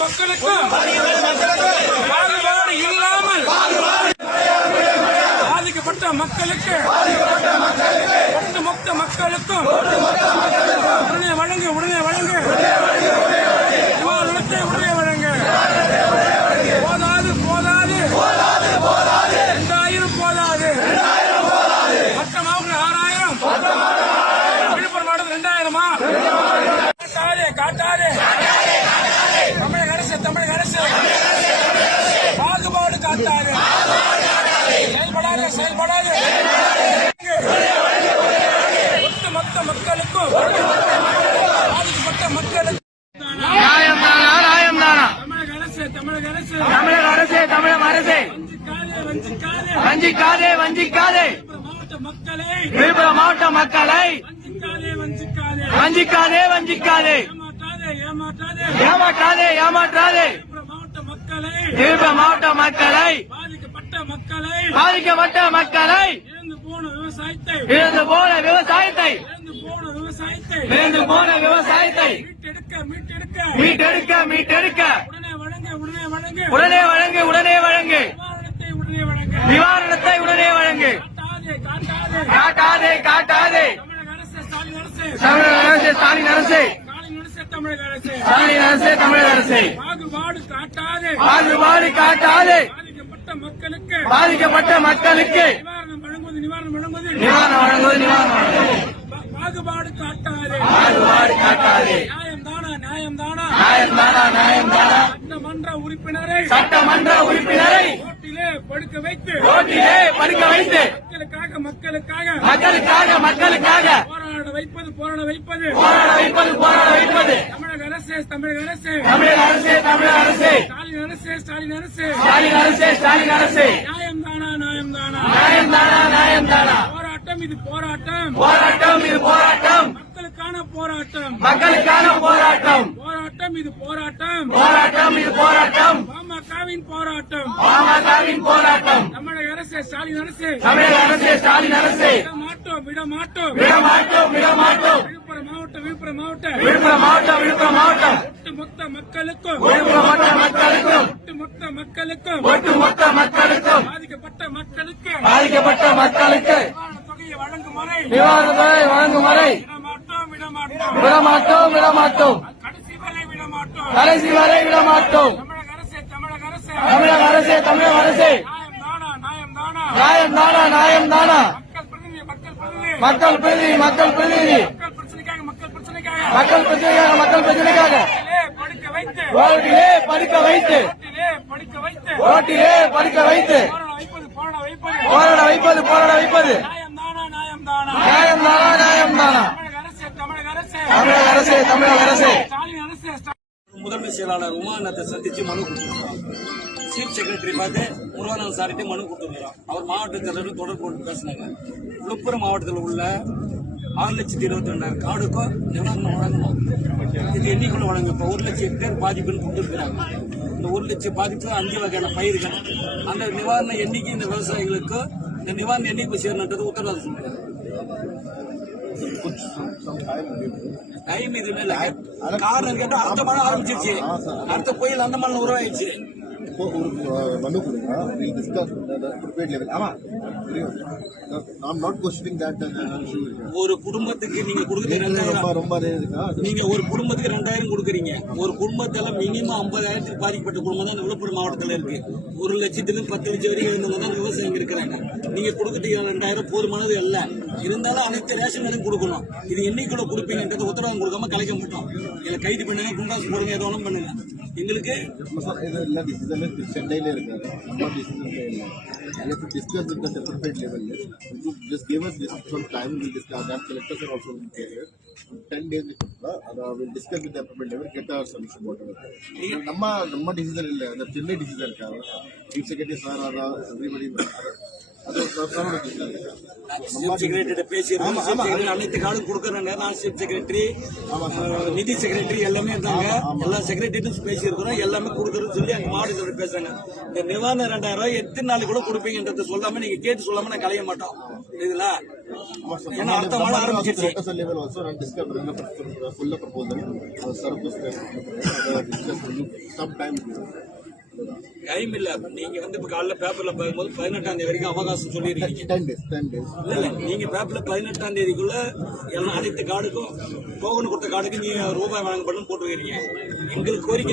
மக்களுக்கு பாகுபாடு இல்லாமல் பாதிக்கப்பட்ட மக்களுக்கு ஒட்டுமொத்த மக்களுக்கும் உடனே வழங்கு நிவாரணத்தை உடனே வழங்கு. போதாது 2000 போதாது. மற்ற மாவட்டம் 6000, விழுப்புரம் மாவட்டம் 2000. காட்டாதே தமிழக அரசு பாகுபாடு காட்டாது. செயல்படாது. ஒட்டுமொத்த மக்களுக்கும் பாதிக்கப்பட்ட மக்களுக்கும் தமிழக அரசு வஞ்சிக்காதே விழுப்புரம் மாவட்ட மக்களை வஞ்சிக்காதே ஏமாற்றாதே விழுப்புரம் மாவட்ட மக்களை பாதிக்கப்பட்ட மக்களை இழந்து போன விவசாயத்தை மீட்டெடுக்க உடனே வழங்கு நிவாரணத்தை உடனே வழங்கு. காட்டாதே ஸ்டாலின் அரசு தமிழக அரசு பாகுபாடு காட்டாதே. பாதிக்கப்பட்ட மக்களுக்கு நிவாரணம் வழங்குவது. பாகுபாடு காட்டாதே. நியாயம்தானா சட்டமன்ற உறுப்பினரை ரோட்டிலே படுக்க வைத்து மக்களுக்காக போராட வைப்பது. தமிழக அரசு ஸ்டாலின் அரசு நியாயம்தானா போராட்டம் இது மக்களுக்கான போராட்டம் இது போராட்டம் பாமகவின் போராட்டம். தமிழக அரசு ஸ்டாலின் அரசு விட மாட்டோம். விழுப்புரம் மாவட்டம் ஒட்டுமொத்த மக்களுக்கும் பாதிக்கப்பட்ட மக்களுக்கு நிவாரண தொகையை வழங்கும் வரை விட மாட்டோம். கடைசி வரை விட மாட்டோம். தமிழக அரசு நியாயம்தானா மக்கள் பிரதிநிதி மக்கள் பிரச்சனைக்காக ரோட்டிலே படுக்க வைத்து போராட வைப்பது நியாயம்தானா தமிழக அரசு. முதன்மை செயலாளர் உமாநாத்தை சந்திச்சு மனு கொடுத்துருக்கோம். சீஃப் செக்ரட்டரி பார்த்து முருகானந்த் சார்கிட்ட மனு கொடுத்துருக்கிறோம். அவர் மாவட்ட செயலர் தொடர்பு கொண்டு பேசினாங்க. விழுப்புரம் மாவட்டத்தில் உள்ள 6,22,000 காடுக்கும் நிவாரணம் வழங்கணும். இது எண்ணிக்கைள்ள வழங்க இப்போ 1,00,000 ஹெக்டேர் பாதிப்புன்னு கொடுத்துருக்கிறாங்க. இந்த 1,00,000 பாதிப்பு 5 வகையான பயிர்கள். அந்த நிவாரண எண்ணிக்கை இந்த விவசாயிகளுக்கு இந்த நிவாரண எண்ணிக்கை சேரணுன்றது உத்தரவாதம் சொல்றாங்க. டைம் இது மேல காரணம் கேட்டா அடுத்த மழை ஆரம்பிச்சிருச்சு. அடுத்த புயல் அந்த மழை உருவாயிடுச்சு. மனு கொடுங்க. we'll discuss the appropriate level. I'm not questioning that. ஒரு குடும்பத்துக்கு நீங்க கொடுக்குறீங்க ரொம்ப நீங்க ஒரு குடும்பத்துக்கு 2000 கொடுக்குறீங்க. ஒரு குடும்பத்தால மினிமம் 50,000 பாதிக்கப்பட்ட குடும்பம் தான் விழுப்புரம் மாவட்டத்தில் இருக்கு. 1,00,000 10 லட்சம் வரைக்கும் இருந்தவங்க தான் விவசாயிங்க இருக்கிறாங்க. நீங்க கொடுக்குறது 2000 போதுமானது இல்ல. இருந்தாலும் அனைத்து ரேஷன் கடையும் கொடுக்கணும். இது என்னைக்குள்ள கொடுப்பீங்கன்றது உத்தரவாதம் கொடுக்காம கலைக்க மாட்டோம். இதுல கைது பண்ணுங்க, குண்டாசு போடுங்க, எது ஒன்றும் பண்ணுங்க. எங்களுக்கு சென்னையில இருக்காரு. நம்ம discuss with the appropriate level. Just give us some time. We'll discuss that. Collectors are also here. 10 days we'll discuss with the appropriate level. Get our solution whatever. நம்ம decision இல்ல. அந்த சென்னை decision இருக்காரு. Chief Secretary sir or everybody. அனைத்து காலம் கொடுக்கறாங்க. நான் chief secretary, நிதி secretary எல்லாமே இருந்தாங்க. எல்லா செக்ரட்டரியும் பேசியிருக்கிறோம். எல்லாமே கொடுக்கறதுன்னு சொல்லி அங்க மாவட்டத்தில் பேசுறாங்க. இந்த நிவாரணம் 2000 எத்தனை நாளைக்கு கூட கொடுப்பீங்க. கொடுப்பீங்கன்றத சொல்லாம நீங்க கேட்டு சொல்லாம நான் கலைய மாட்டோம் இதுல ஏன்னா அடுத்த மழை ஆரம்பிச்சிருச்சு letter level also and discuss bring up a full proposal serve this discuss some time. Time இல்ல நீங்க வந்து இப்ப காலைல பேப்பர்ல பார்க்கும்போது 18ஆம் தேதி வரைக்கும் அவகாசம் சொல்லிருக்கீங்க 10 days. இல்ல நீங்க பேப்பர்ல 18ஆம் தேதிக்குள்ள எல்லாம் அனைத்து கார்டுக்கும் டோக்கன் கொடுத்த கார்டுக்கு நீங்க ரூபாய் வழங்கப்படும் போட்டுருக்கீங்க எங்களுக்கு கோரிக்கை